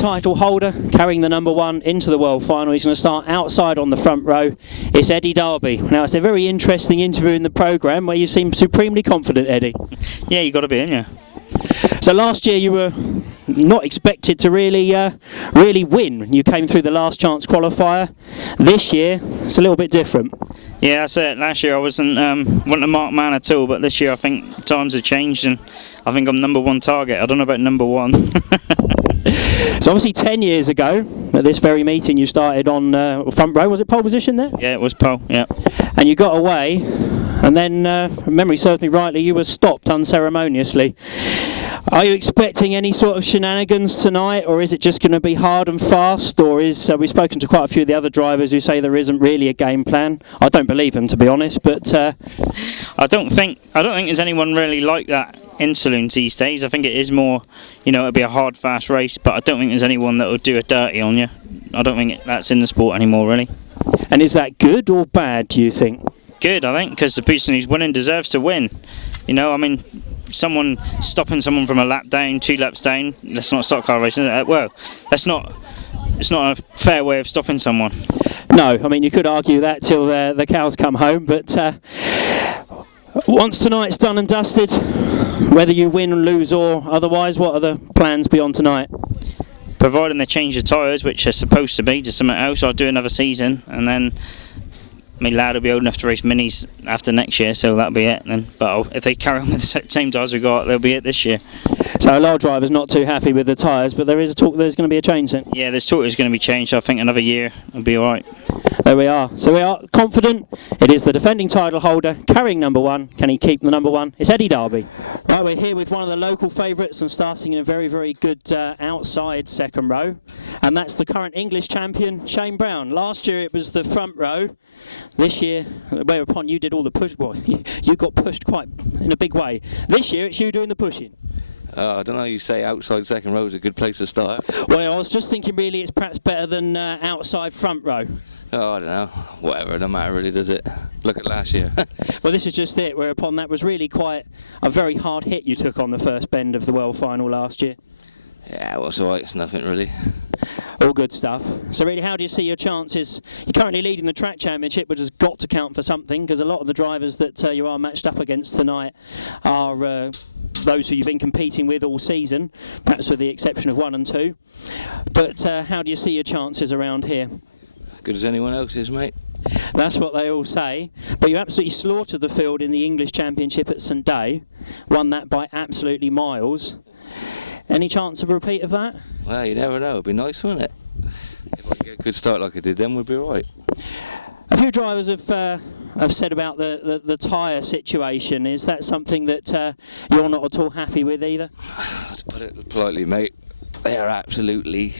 title holder, carrying the number 1 into the World Final. He's going to start outside on the front row. It's Eddie Darby. Now, it's a very interesting interview in the programme where you seem supremely confident, Eddie. Yeah, you got to be, ain't you? So last year you were not expected to really win. You came through the last chance qualifier. This year it's a little bit different. Yeah, that's it. Last year I wasn't a marked man at all, but this year I think times have changed and I think I'm number 1 target. I don't know about number 1. So obviously 10 years ago at this very meeting you started on front row. Was it pole position there? Yeah, it was pole, yeah. And you got away, and then, if memory serves me rightly, you were stopped unceremoniously. Are you expecting any sort of shenanigans tonight, or is it just going to be hard and fast, or we've spoken to quite a few of the other drivers who say there isn't really a game plan. I don't believe them, to be honest, but I don't think there's anyone really like that in Saloon these days. I think it is more, it'll be a hard, fast race, but I don't think there's anyone that will do a dirty on you. I don't think that's in the sport anymore, really. And is that good or bad, do you think? Good, I think, because the person who's winning deserves to win. Someone stopping someone from a lap down, 2 laps down, that's not stock car racing. It's not a fair way of stopping someone. No, you could argue that till the cows come home, but once tonight's done and dusted, whether you win, lose or otherwise, what are the plans beyond tonight? Providing they change the tyres, which are supposed to be, to something else, I'll do another season, and then my lad will be old enough to race minis after next year, so that'll be it then. But if they carry on with the same tyres we got, they'll be it this year. So a lot of drivers not too happy with the tyres, but there is a talk there's going to be a change then? Yeah, there's talk there's going to be changed. I think another year will be alright. There we are. So we are confident. It is the defending title holder, carrying number 1. Can he keep the number 1? It's Eddie Darby. Right, we're here with one of the local favourites and starting in a very, very good outside second row. And that's the current English champion, Shane Brown. Last year it was the front row. This year, whereupon you did all the push, well, you got pushed quite in a big way. This year it's you doing the pushing. I don't know, you say outside second row is a good place to start. Well, I was just thinking really it's perhaps better than outside front row. Oh, I don't know, whatever, it don't matter really, does it? Look at last year. Well, this is just it, whereupon that was really quite a very hard hit you took on the first bend of the World Final last year. Yeah, well, it's alright, it's nothing really. All good stuff. So really, how do you see your chances? You're currently leading the track championship, which has got to count for something, because a lot of the drivers that you are matched up against tonight are those who you've been competing with all season, perhaps with the exception of 1 and 2. But how do you see your chances around here? Good as anyone else's, mate. That's what they all say. But you absolutely slaughtered the field in the English Championship at St Day, won that by absolutely miles. Any chance of a repeat of that? Well, you never know. It'd be nice, wouldn't it? If I could get a good start like I did, then we'd be all right. A few drivers have said about the tyre situation. Is that something that you're not at all happy with either? To put it politely, mate, they are absolutely...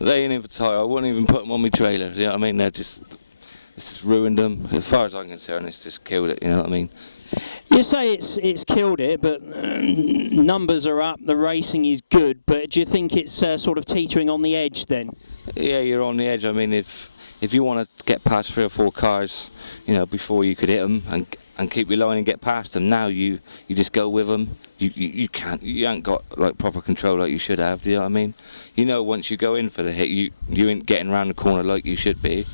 They ain't even tyre. I wouldn't even put them on my trailer. You know what I mean? It's just ruined them. As far as I'm concerned, it's just killed it. You know what I mean? You say it's killed it, but numbers are up, the racing is good, but do you think it's sort of teetering on the edge then? Yeah, you're on the edge. I mean, if you want to get past 3 or 4 cars, before you could hit them and keep your line and get past them, now you just go with them. You can't, you ain't got like proper control like you should have, do you know what I mean? Once you go in for the hit, you ain't getting around the corner like you should be,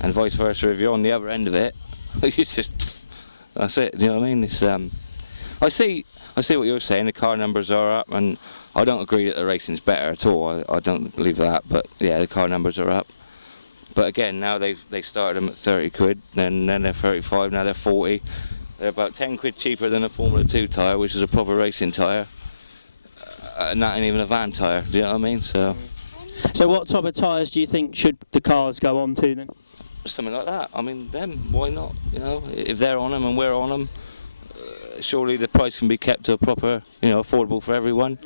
and vice versa, if you're on the other end of it, you just... That's it, do you know what I mean? It's, I see what you're saying, the car numbers are up, and I don't agree that the racing's better at all, I don't believe that, but yeah, the car numbers are up. But again, now they started them at 30 quid, then they're 35, now they're 40. They're about 10 quid cheaper than a Formula 2 tyre, which is a proper racing tyre, and that ain't even a van tyre, do you know what I mean? So what type of tyres do you think should the cars go on to then? Something like that. I mean, them, why not? If they're on them and we're on them, surely the price can be kept to a proper, affordable for everyone.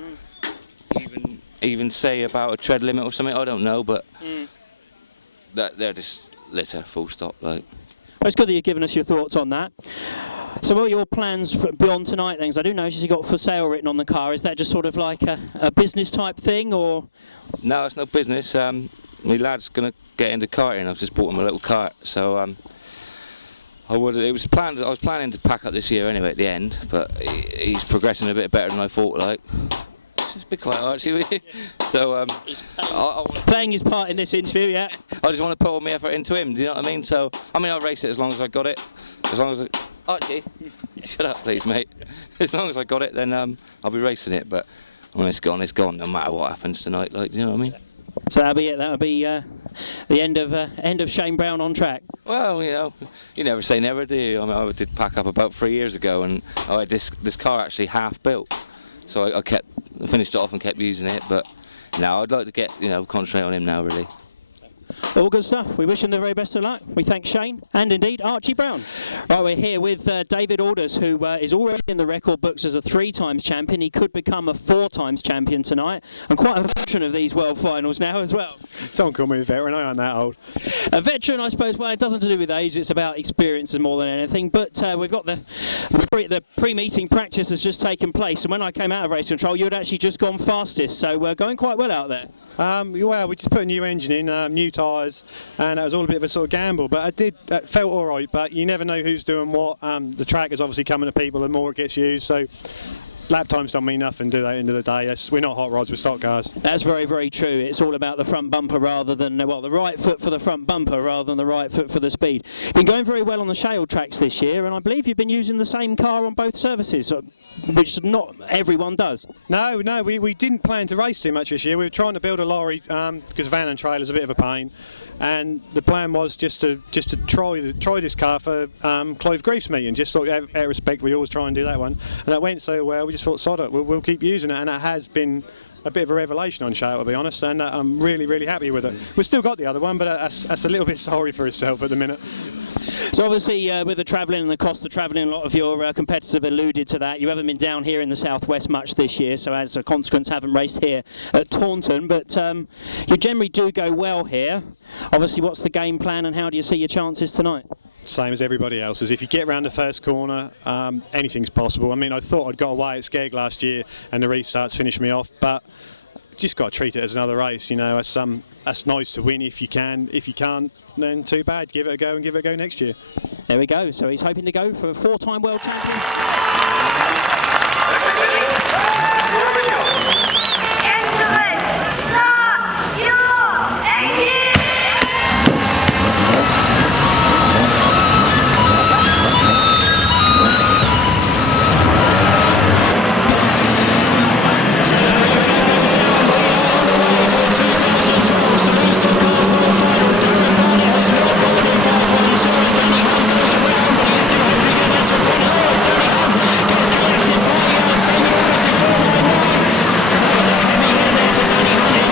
Even say about a tread limit or something, I don't know, but that they're just litter, full stop. Like. Well, it's good that you've given us your thoughts on that. So what are your plans beyond tonight then? 'Cause I do notice you've got for sale written on the car. Is that just sort of like a business type thing, or? No, it's no business. My lad's going to get into karting. I've just bought him a little kart, so I was planning to pack up this year anyway at the end, but he's progressing a bit better than I thought. Like, Just be quiet, Archie. So Playing his part in this interview, yeah. I just want to put all my effort into him. Do you know what I mean? So I'll race it as long as I got it. As long as Archie, shut up, please, mate. As long as I got it, then I'll be racing it. But when it's gone, it's gone. No matter what happens tonight. Like, do you know what I mean? So that'll be it. That'll be the end of Shane Brown on track. Well, you never say never, do you? I mean, I did pack up about 3 years ago, and I had this car actually half built, so I finished it off and kept using it. But now I'd like to get concentrate on him now, really. All good stuff. We wish him the very best of luck. We thank Shane and indeed Archie Brown. Right, we're here with David Aldous, who is already in the record books as a 3-times champion. He could become a 4-times champion tonight, and quite a veteran of these world finals now as well. Don't call me a veteran, I aren't that old. A veteran, I suppose, well, it doesn't do with age, it's about experience more than anything. But we've got the pre-meeting practice has just taken place, and when I came out of race control, you had actually just gone fastest, so we're going quite well out there. Well, we just put a new engine in, new tyres, and it was all a bit of a sort of gamble. But it felt all right, but you never know who's doing what. The track is obviously coming to people the more it gets used, so lap times don't mean nothing, do they, at the end of the day? We're not hot rods, we're stock cars. That's very, very true. It's all about the front bumper rather than, well, the right foot for the front bumper rather than the right foot for the speed. Been going very well on the shale tracks this year, and I believe you've been using the same car on both services, which not everyone does. No, we didn't plan to race too much this year. We were trying to build a lorry because van and trailer's a bit of a pain. And the plan was just to try this car for Clove Grief's meeting, just sort of out of respect. We always try and do that one, and that went so well. We just thought, sod it, we'll keep using it, and it has been a bit of a revelation on shale, to be honest, and I'm really, really happy with it. We've still got the other one, but that's a little bit sorry for itself at the minute. So obviously with the travelling and the cost of travelling, a lot of your competitors have alluded to that. You haven't been down here in the southwest much this year, so as a consequence haven't raced here at Taunton, but you generally do go well here. Obviously, what's the game plan and how do you see your chances tonight? Same as everybody else's. If you get round the first corner, anything's possible. I mean, I thought I'd got away at Skeg last year and the restarts finished me off, but just got to treat it as another race. That's nice to win if you can. If you can't, then too bad. Give it a go and give it a go next year. There we go. So he's hoping to go for a 4-time world champion. Start your engine! Collected by David Aldous in 499. So it's a heavy hitter there for Danny Hunt in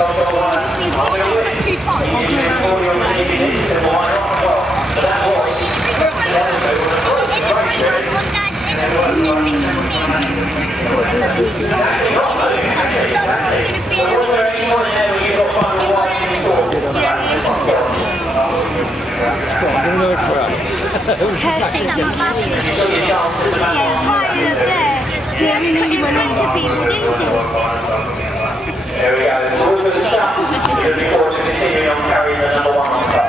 2 times. You had to cut in front of people, didn't you? There we go. So all of the staff are looking forward to continuing on carrying the number 1 on top.